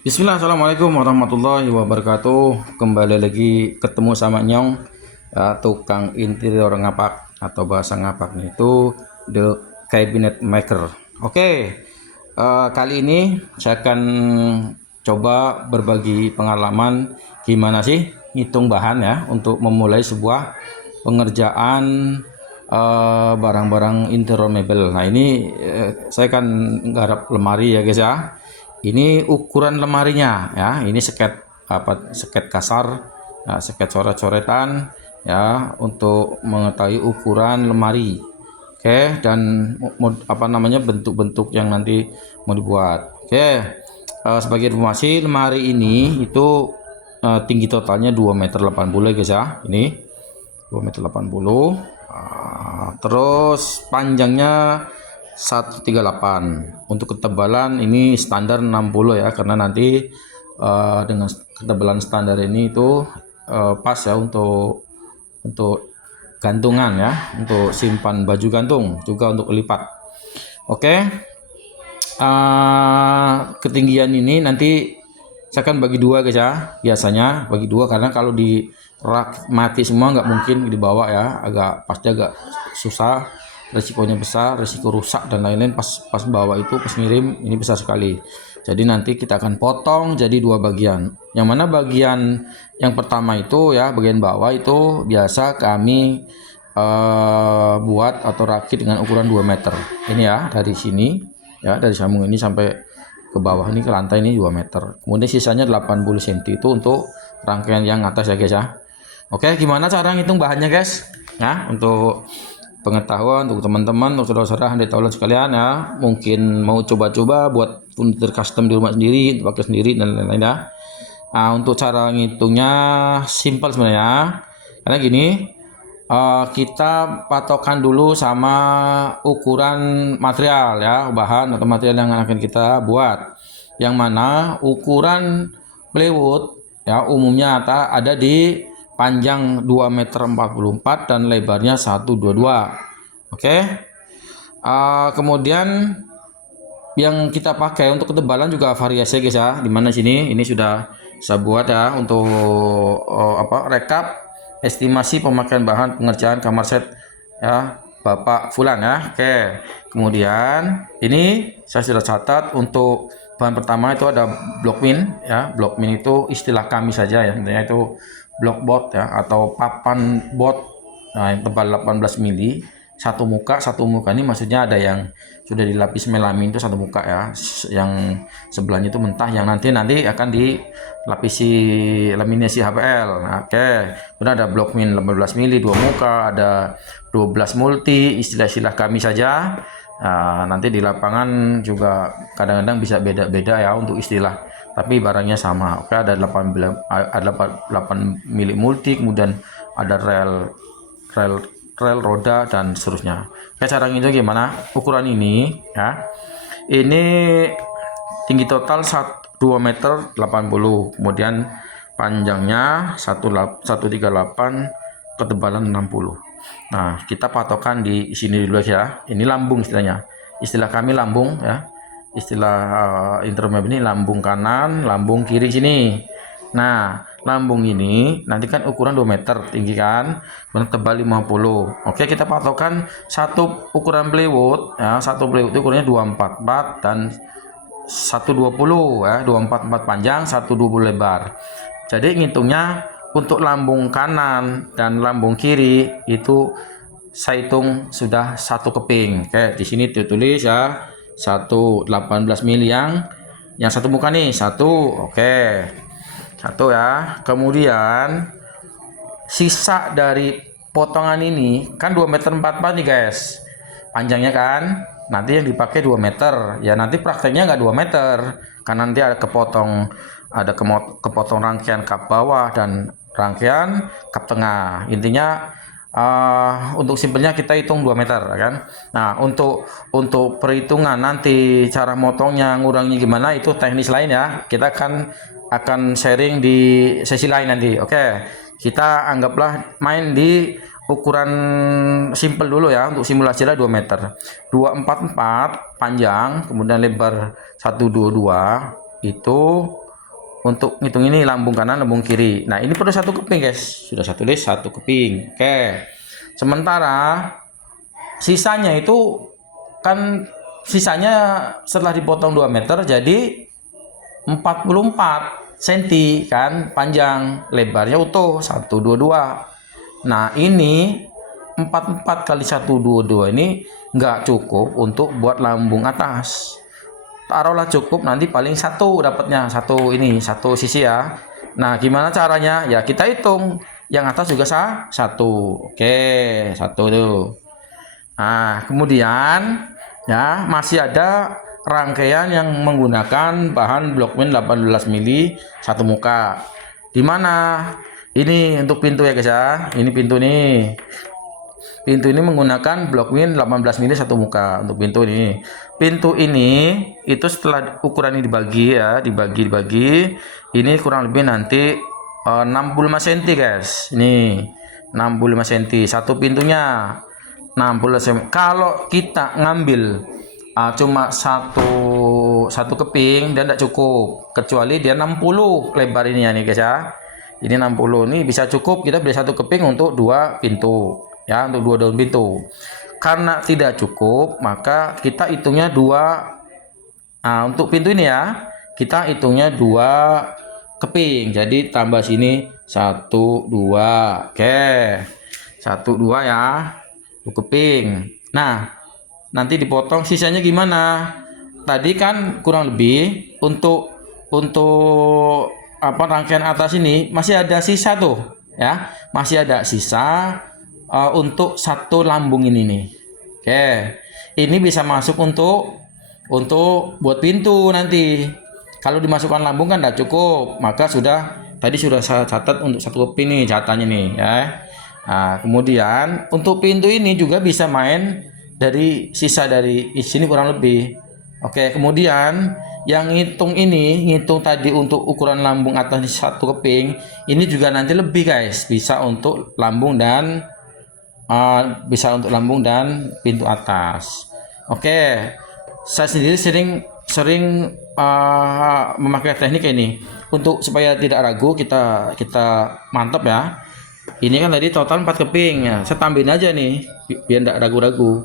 Bismillah, assalamualaikum warahmatullahi wabarakatuh. Kembali lagi ketemu sama Nyong, ya, tukang interior ngapak atau bahasa ngapaknya itu the cabinet maker. Oke, kali ini saya akan coba berbagi pengalaman gimana sih ngitung bahan ya untuk memulai sebuah pengerjaan barang-barang interior mebel. Nah ini saya kan garap lemari ya guys ya. Ini ukuran lemarinya ya. Ini sket kasar, ya, sket coret-coretan ya untuk mengetahui ukuran lemari. Oke, dan bentuk-bentuk yang nanti mau dibuat. Oke, sebagai informasi lemari ini itu tinggi totalnya 2,80 m guys ya. Ini 2,80 m. Terus panjangnya 138. Untuk ketebalan ini standar 60 ya, karena nanti dengan ketebalan standar ini itu pas ya untuk gantungan ya, untuk simpan baju gantung, juga untuk lipat. Oke, ketinggian ini nanti saya akan bagi dua guys ya, biasanya bagi dua karena kalau di rak mati semua nggak mungkin dibawa ya, pasti agak susah, resikonya besar, resiko rusak dan lain-lain pas bawa itu, pas ngirim ini besar sekali. Jadi nanti kita akan potong jadi dua bagian. Yang mana bagian yang pertama itu ya, bagian bawah itu biasa kami buat atau rakit dengan ukuran 2 meter. Ini ya, dari sini ya, dari sambung ini sampai ke bawah ini, ke lantai ini 2 meter. Kemudian sisanya 80 cm itu untuk rangkaian yang atas ya guys ya. Oke, gimana cara ngitung bahannya guys? Nah, untuk pengetahuan untuk teman-teman, untuk saudara-saudara handai taulan sekalian ya, mungkin mau coba-coba buat furniture custom di rumah sendiri, pakai sendiri dan lain-lain ya. Nah, untuk cara ngitungnya simpel sebenarnya. Karena gini, kita patokan dulu sama ukuran material ya, bahan atau material yang akan kita buat. Yang mana ukuran plywood ya umumnya ada di panjang 2,44 m dan lebarnya 1,22 m. Oke. Kemudian yang kita pakai untuk ketebalan juga variasi guys ya. Dimana sini ini sudah saya buat ya untuk rekap estimasi pemakaian bahan pengerjaan kamar set ya Bapak Fulan ya. Oke. Kemudian ini saya sudah catat untuk bahan pertama itu ada block min ya. Block min itu istilah kami saja ya, intinya itu block board ya atau papan board. Nah, yang tebal 18 mili, satu muka ini maksudnya ada yang sudah dilapis melamin itu satu muka ya, yang sebelahnya itu mentah, yang nanti akan dilapisi laminasi HPL. Nah, oke. Kemudian ada block min 18 mili, dua muka, ada 12 multi, istilah-istilah kami saja. Nah, nanti di lapangan juga kadang-kadang bisa beda-beda ya untuk istilah, tapi barangnya sama. Oke, ada 8 mili multi, kemudian ada rel roda dan seterusnya. Oke, cara ngitung gimana? Ukuran ini ya. Ini tinggi total 2,80 m, kemudian panjangnya 138, ketebalan 60. Nah, kita patokan di sini dulu ya. Ini lambung istilahnya. Istilah kami lambung ya. Istilah intermeb ini lambung kanan, lambung kiri sini. Nah, lambung ini nanti kan ukuran 2 meter tinggi kan, tebal 50. Oke, kita patokan satu ukuran plywood ya, satu plywood itu ukurannya 244 dan 120 ya, 244 panjang, 120 lebar. Jadi ngitungnya untuk lambung kanan dan lambung kiri itu saya hitung sudah satu keping. Oke, di sini ditulis ya 18 mili yang satu muka nih, satu. Oke. Satu ya. Kemudian sisa dari potongan ini kan 2,44 m nih guys. Panjangnya kan. Nanti yang dipakai 2 meter. Ya nanti prakteknya nggak 2 meter. Kan nanti ada kepotong rangkaian kap bawah dan rangkaian kap tengah. Intinya untuk simpelnya kita hitung 2 meter kan. Nah, untuk perhitungan nanti cara motongnya, ngurangnya gimana itu teknis lain ya. Kita akan sharing di sesi lain nanti. Oke. Kita anggaplah main di ukuran simple dulu ya, untuk simulasi 2 meter. 244 panjang, kemudian lebar 122 itu untuk ngitung ini lambung kanan, lambung kiri. Nah, ini perlu satu keping, guys. Sudah saya tulis satu keping. Oke. Sementara sisanya itu kan sisanya setelah dipotong 2 meter jadi 44 cm kan panjang, lebarnya utuh 122. Nah, ini 44 kali 122 ini nggak cukup untuk buat lambung atas. Taruhlah cukup, nanti paling satu dapatnya, satu sisi ya. Nah, gimana caranya? Ya kita hitung yang atas juga satu. Oke, satu tuh. Nah, kemudian ya masih ada rangkaian yang menggunakan bahan Blockmin 18 mili satu muka. Di mana? Ini untuk pintu ya guys ya. Ini pintu nih. Pintu ini menggunakan Blockmin 18 mili satu muka untuk pintu ini. Pintu ini itu setelah ukuran ini dibagi ya, dibagi. Ini kurang lebih nanti 65 cm guys. Ini 65 cm satu pintunya. 60 cm. Kalau kita ngambil cuma satu keping dan tidak cukup, kecuali dia 60 lebar ini ya nih guys ya. Ini 60 nih bisa cukup kita beli satu keping untuk 2 pintu ya, untuk 2 daun pintu. Karena tidak cukup maka kita hitungnya 2. Untuk pintu ini ya kita hitungnya 2 keping, jadi tambah sini 1 2. Oke, 1 2 ya, 2 keping. Nah, nanti dipotong sisanya gimana? Tadi kan kurang lebih untuk rangkaian atas ini masih ada sisa tuh ya, masih ada sisa untuk satu lambung ini nih. Oke, ini bisa masuk untuk buat pintu nanti. Kalau dimasukkan lambung kan tidak cukup, maka tadi sudah saya catat untuk satu keping nih catatannya nih ya. Nah, kemudian untuk pintu ini juga bisa main dari sisa dari sini kurang lebih. Oke, kemudian yang ngitung tadi untuk ukuran lambung atas satu keping, ini juga nanti lebih guys, bisa untuk lambung dan pintu atas. Oke, saya sendiri sering memakai teknik ini untuk supaya tidak ragu, kita mantap ya. Ini kan tadi total 4 keping ya, saya tambahin aja nih biar tidak ragu-ragu.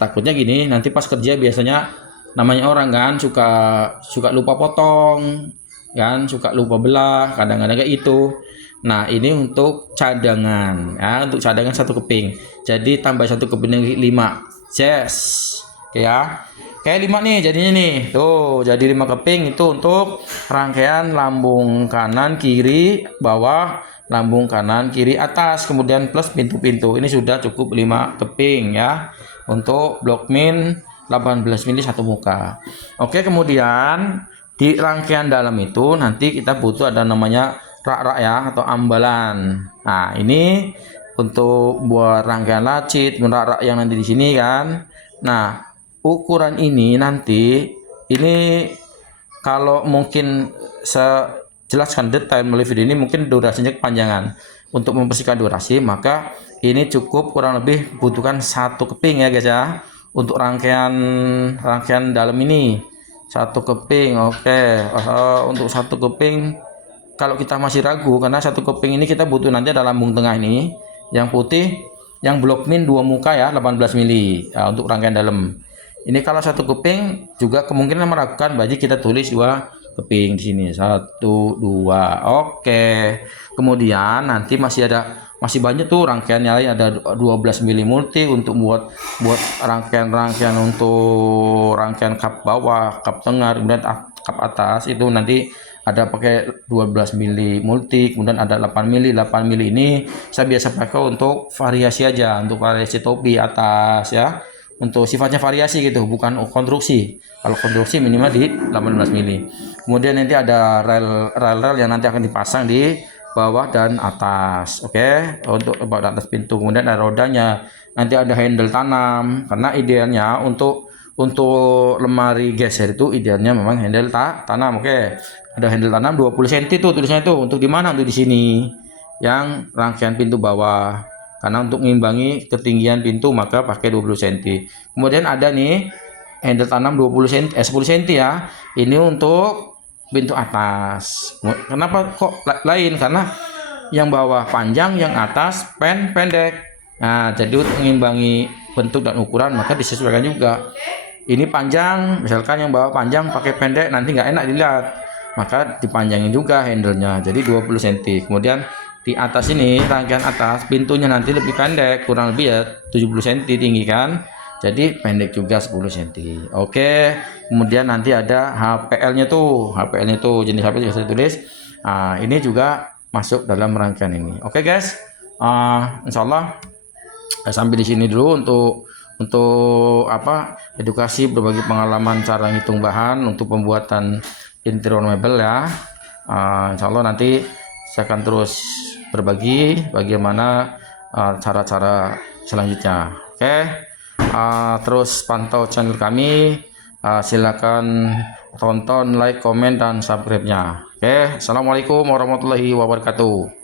Takutnya gini, nanti pas kerja biasanya namanya orang kan suka lupa potong kan, suka lupa belah, kadang-kadang kayak itu. Nah, ini untuk cadangan ya, untuk cadangan satu keping. Jadi tambah satu keping 5. Yes. Oke ya. Kayak 5 nih jadinya nih. Tuh, jadi 5 keping itu untuk rangkaian lambung kanan kiri bawah, lambung kanan kiri atas, kemudian plus pintu-pintu. Ini sudah cukup 5 keping ya untuk Blockmin 18 mili satu muka. Oke, kemudian di rangkaian dalam itu nanti kita butuh ada namanya rak-rak ya atau ambalan. Nah, ini untuk buat rangkaian lacit, rak-rak yang nanti di sini kan. Nah, ukuran ini nanti ini kalau mungkin saya jelaskan detail melalui video ini mungkin durasinya kepanjangan. Untuk mempersingkat durasi maka ini cukup kurang lebih butuhkan satu keping ya guys ya. Untuk rangkaian dalam ini satu keping. Oke, untuk satu keping kalau kita masih ragu karena satu keping ini kita butuh nanti ada lambung tengah ini yang putih yang Blockmin 2 muka ya 18 mili ya, untuk rangkaian dalam. Ini kalau satu keping juga kemungkinan meragukan, berarti kita tulis 2 keping di sini 1 2. Oke. Kemudian nanti masih banyak tuh rangkaiannya lain, ada 12 mili multi untuk buat rangkaian untuk rangkaian kap bawah, kap tengah, kemudian kap atas itu nanti ada pakai 12 mili multi, kemudian ada 8 mili ini saya biasa pakai untuk variasi aja, untuk variasi topi atas ya, untuk sifatnya variasi gitu, bukan konstruksi. Kalau konstruksi minimal di 18 mili. Kemudian nanti ada rel yang nanti akan dipasang di bawah dan atas. Oke, untuk bawah dan atas pintu. Kemudian ada rodanya, nanti ada handle tanam, karena idealnya untuk lemari geser itu idealnya memang handle tanam. Oke, ada handle tanam 20 cm tuh tulisnya itu. Untuk di mana? Untuk di sini yang rangkaian pintu bawah, karena untuk mengimbangi ketinggian pintu maka pakai 20 cm. Kemudian ada nih handle tanam 10 cm ya, ini untuk pintu atas. Kenapa kok lain? Karena yang bawah panjang, yang atas pendek. Nah, jadi untuk mengimbangi bentuk dan ukuran maka disesuaikan juga. Ini panjang, misalkan yang bawah panjang pakai pendek nanti nggak enak dilihat. Maka dipanjangin juga handle-nya. Jadi 20 cm. Kemudian di atas ini, rangkaian atas, pintunya nanti lebih pendek, kurang lebih ya 70 cm tinggi kan. Jadi pendek juga 10 cm. Oke. Kemudian nanti ada HPL-nya tuh. HPL-nya tuh jenis HP juga saya tulis. Nah, ini juga masuk dalam rangkaian ini. Oke guys. Insya Allah sampai di sini dulu untuk apa edukasi berbagi pengalaman cara ngitung bahan untuk pembuatan interior mebel ya. Insya Allah nanti saya akan terus berbagi bagaimana cara-cara selanjutnya. Oke. Terus pantau channel kami. Silakan tonton, like, komen, dan subscribe-nya. Oke. Assalamualaikum warahmatullahi wabarakatuh.